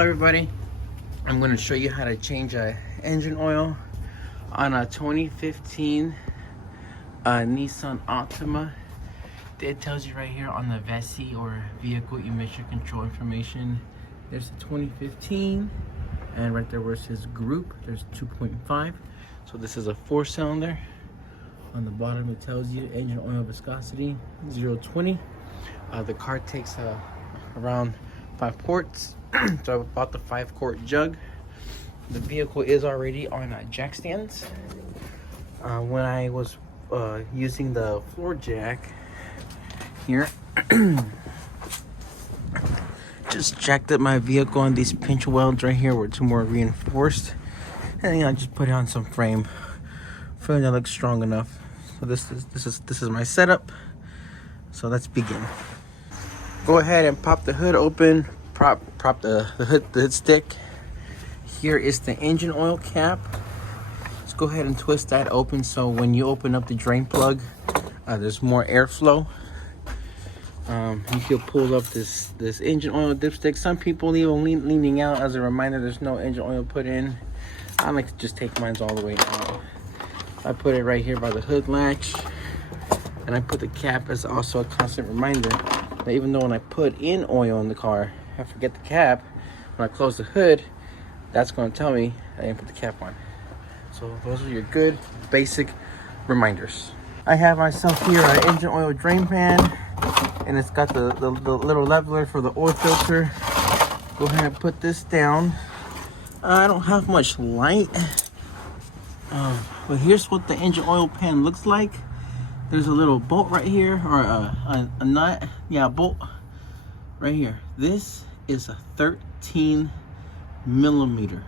Hello everybody, I'm going to show you how to change engine oil on a 2015 Nissan Altima. It tells you right here on the VESI or vehicle emission control information, there's a 2015, and right there where it says group, there's 2.5. So this is a 4-cylinder. On the bottom it tells you engine oil viscosity 0-20. The car takes around 5 quarts. So I bought the 5-quart jug. The vehicle is already on jack stands. When I was using the floor jack here, just jacked up my vehicle on these pinch welds right here where it's more reinforced, and then I just put it on some frame, feeling that looks strong enough. So this is my setup. So let's begin. Go ahead and pop the hood open. Prop the hood stick. Here is the engine oil cap. Let's go ahead and twist that open so when you open up the drain plug, there's more airflow. You can pull up this engine oil dipstick. Some people leave them leaning out as a reminder there's no engine oil put in. I like to just take mine all the way out. I put it right here by the hood latch, and I put the cap as also a constant reminder that even though when I put in oil in the car, I forget the cap, when I close the hood, that's going to tell me I didn't put the cap on. So those are your good basic reminders. I have myself here an engine oil drain pan, and it's got the little leveler for the oil filter. Go ahead and put this down. I don't have much light, but here's what the engine oil pan looks like. There's a little bolt right here, or a nut, yeah, a bolt right here. This is a 13 millimeter,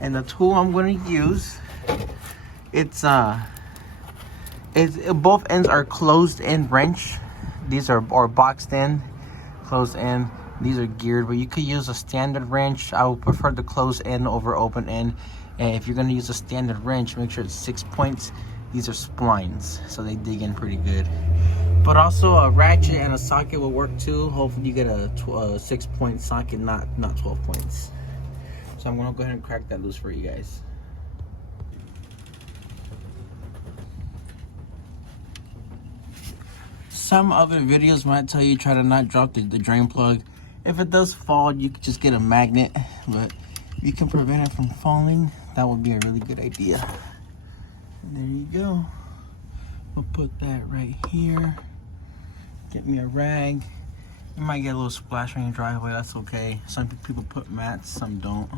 and the tool I'm going to use, both ends are closed end wrench. These are boxed in, closed end. These are geared, but you could use a standard wrench. I would prefer the closed end over open end. And if you're going to use a standard wrench, make sure it's 6 points. These are splines, so they dig in pretty good. But also a ratchet and a socket will work too. Hopefully you get a 6-point socket, not 12 points. So I'm gonna go ahead and crack that loose for you guys. Some other videos might tell you try to not drop the drain plug. If it does fall, you could just get a magnet, but if you can prevent it from falling, that would be a really good idea. There you go. We'll put that right here. Get me a rag. You might get a little splash on your driveway, that's okay. Some people put mats, some don't.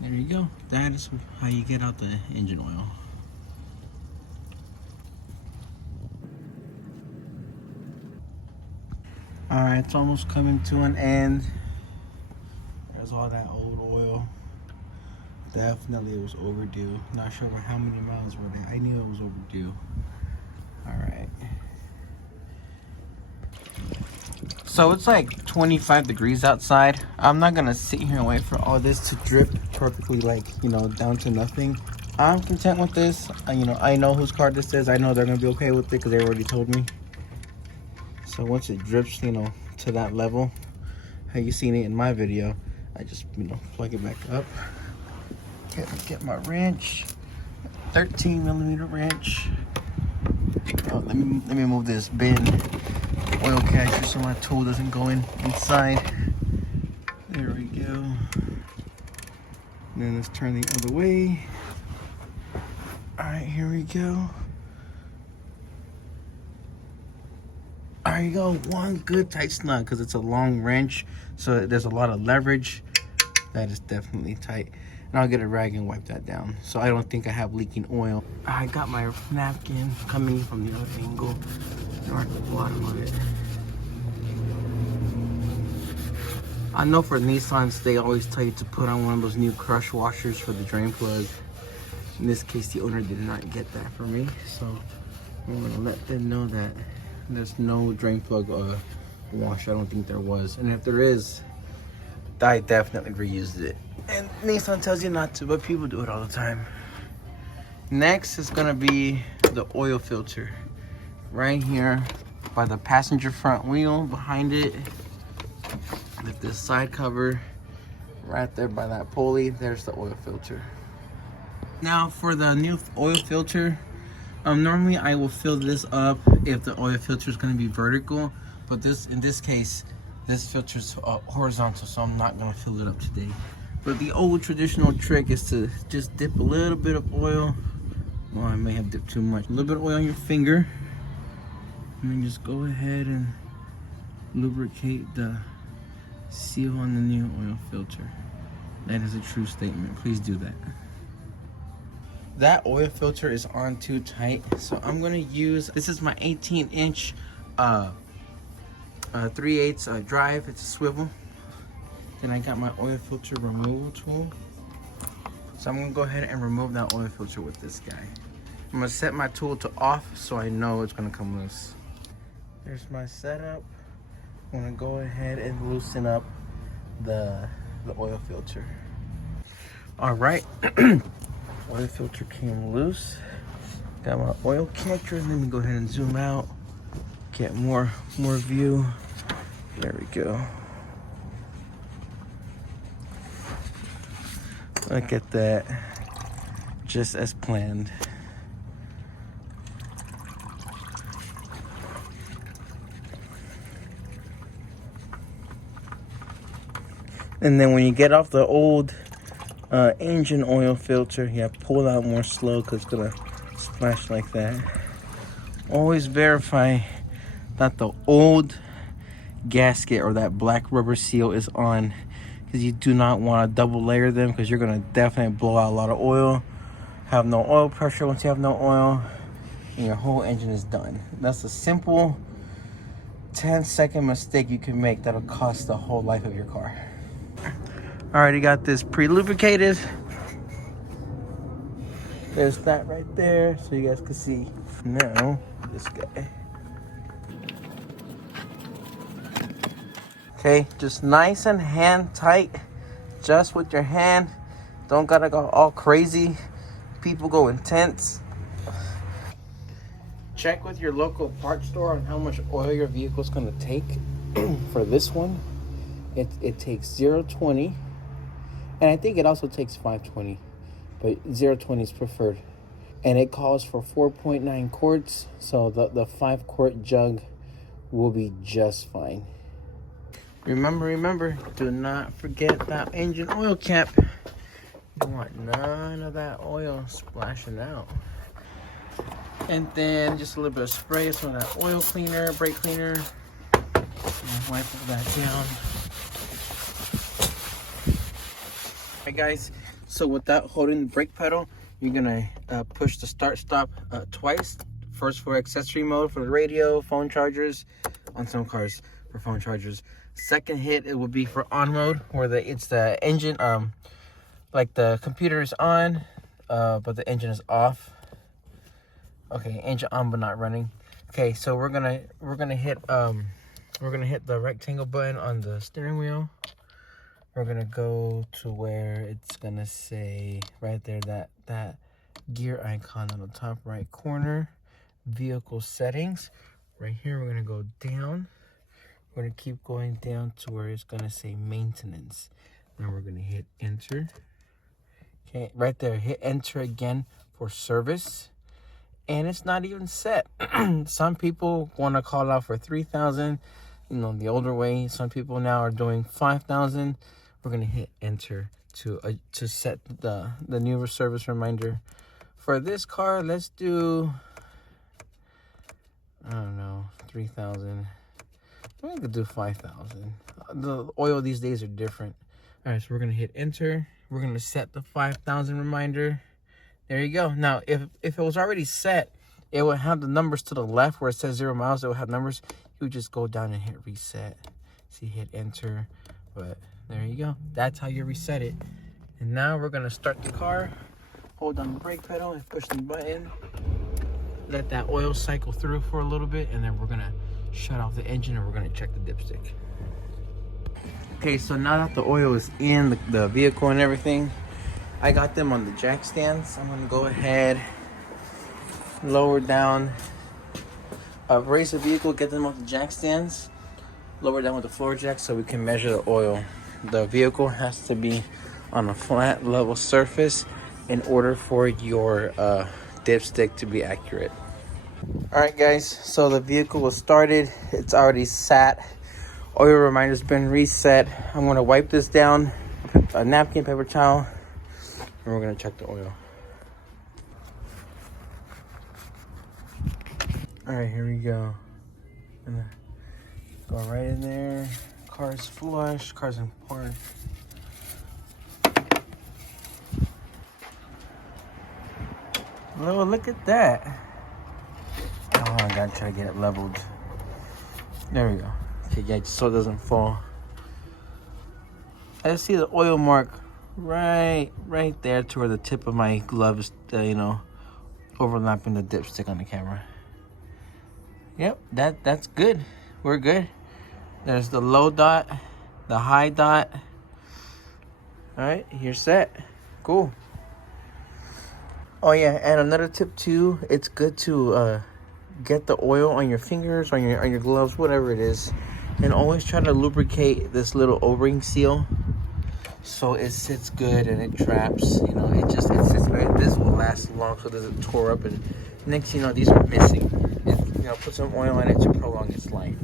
There you go. That is how you get out the engine oil. Alright, it's almost coming to an end. There's all that old oil. Definitely it was overdue. Not sure how many miles were there. I knew it was overdue. Alright. So it's like 25 degrees outside. I'm not gonna sit here and wait for all this to drip perfectly, like, you know, down to nothing. I'm content with this. You know, I know whose car this is. I know they're gonna be okay with it because they already told me. So once it drips, you know, to that level, how you seen it in my video, I just, you know, plug it back up. Get my wrench, 13 millimeter wrench. Oh, let me move this bin oil catcher so my tool doesn't go inside. There we go. And then let's turn the other way. All right, here we go. There you go. One good tight snug, because it's a long wrench, so there's a lot of leverage. That is definitely tight. And I'll get a rag and wipe that down so I don't think I have leaking oil. I got my napkin coming from the other angle. Or at the bottom of it. I know for Nissans, they always tell you to put on one of those new crush washers for the drain plug. In this case, the owner did not get that for me, so I'm gonna let them know that there's no drain plug wash. I don't think there was, and if there is, I definitely reused it. And Nissan tells you not to, but people do it all the time. Next is gonna be the oil filter. Right here by the passenger front wheel, behind it. Lift this side cover. Right there by that pulley, there's the oil filter. Now for the new oil filter, normally I will fill this up if the oil filter is going to be vertical, but in this case, this filter is horizontal, so I'm not going to fill it up today. But the old traditional trick is to just dip a little bit of oil. Well, I may have dipped too much. A little bit of oil on your finger, and then just go ahead and lubricate the seal on the new oil filter. That is a true statement. Please do that. That oil filter is on too tight, so I'm gonna use, this is my 18-inch 3/8 drive. It's a swivel. Then I got my oil filter removal tool. So I'm gonna go ahead and remove that oil filter with this guy. I'm gonna set my tool to off so I know it's gonna come loose. Here's my setup. I'm gonna go ahead and loosen up the oil filter. All right, oil filter came loose. Got my oil catcher. Let me go ahead and zoom out, get more view. There we go. Look at that, just as planned. And then when you get off the old engine oil filter, yeah, pull out more slow because it's gonna splash like that. Always verify that the old gasket or that black rubber seal is on, because you do not want to double layer them, because you're gonna definitely blow out a lot of oil, have no oil pressure once you have no oil, and your whole engine is done. That's a simple 10-second mistake you can make that'll cost the whole life of your car. Already got this pre-lubricated. There's that right there, so you guys can see. Now, this guy. Okay, just nice and hand tight. Just with your hand. Don't gotta go all crazy. People go intense. Check with your local parts store on how much oil your vehicle's gonna take. For this one, it takes 0.20. And I think it also takes 520, but 0.20 is preferred. And it calls for 4.9 quarts, so the 5-quart jug will be just fine. Remember, do not forget that engine oil cap. You want none of that oil splashing out. And then just a little bit of spray, some of that oil cleaner, brake cleaner. And wipe all that down. Alright guys, so without holding the brake pedal, you're gonna push the start stop twice. First for accessory mode for the radio, phone chargers, on some cars for phone chargers. Second hit, it will be for on mode, where it's the engine, like the computer is on, but the engine is off. Okay, engine on but not running. Okay, so we're gonna hit the rectangle button on the steering wheel. We're gonna go to where it's gonna say right there, that gear icon on the top right corner, vehicle settings. Right here, we're gonna go down. We're gonna keep going down to where it's gonna say maintenance. Then we're gonna hit enter. Okay, right there, hit enter again for service. And it's not even set. Some people want to call out for 3,000, the older way. Some people now are doing 5,000. We're gonna hit enter to set the new service reminder. For this car, let's do, I don't know, 3,000. We could do 5,000. The oil these days are different. All right, so we're gonna hit enter. We're gonna set the 5,000 reminder. There you go. Now, if it was already set, it would have the numbers to the left where it says 0 miles. It would have numbers. You would just go down and hit reset. See, hit enter. But there you go. That's how you reset it. And now we're gonna start the car. Hold down the brake pedal and push the button. Let that oil cycle through for a little bit, and then we're gonna shut off the engine and we're gonna check the dipstick. Okay, so now that the oil is in the vehicle and everything, I got them on the jack stands. I'm gonna go ahead, lower down, raise the vehicle, get them off the jack stands. lower down with the floor jack so we can measure the oil. The vehicle has to be on a flat, level surface in order for your dipstick to be accurate. All right, guys, so the vehicle was started. It's already sat. Oil reminder's been reset. I'm gonna wipe this down, a napkin, paper towel, and we're gonna check the oil. All right, here we go. Gonna go right in there. Car's flush, car's in park. Oh, look at that. Oh, I gotta try to get it leveled. There we go. Okay, yeah, just so it doesn't fall. I see the oil mark right there to where the tip of my glove is, overlapping the dipstick on the camera. Yep, that's good. We're good. There's the low dot, the high dot. All right, you're set. Cool. Oh yeah, and another tip too. It's good to get the oil on your fingers, on your gloves, whatever it is, and always try to lubricate this little O-ring seal so it sits good and it traps. It sits very. This will last long, so it doesn't tore up. And next, these are missing. Put some oil in it to prolong its life.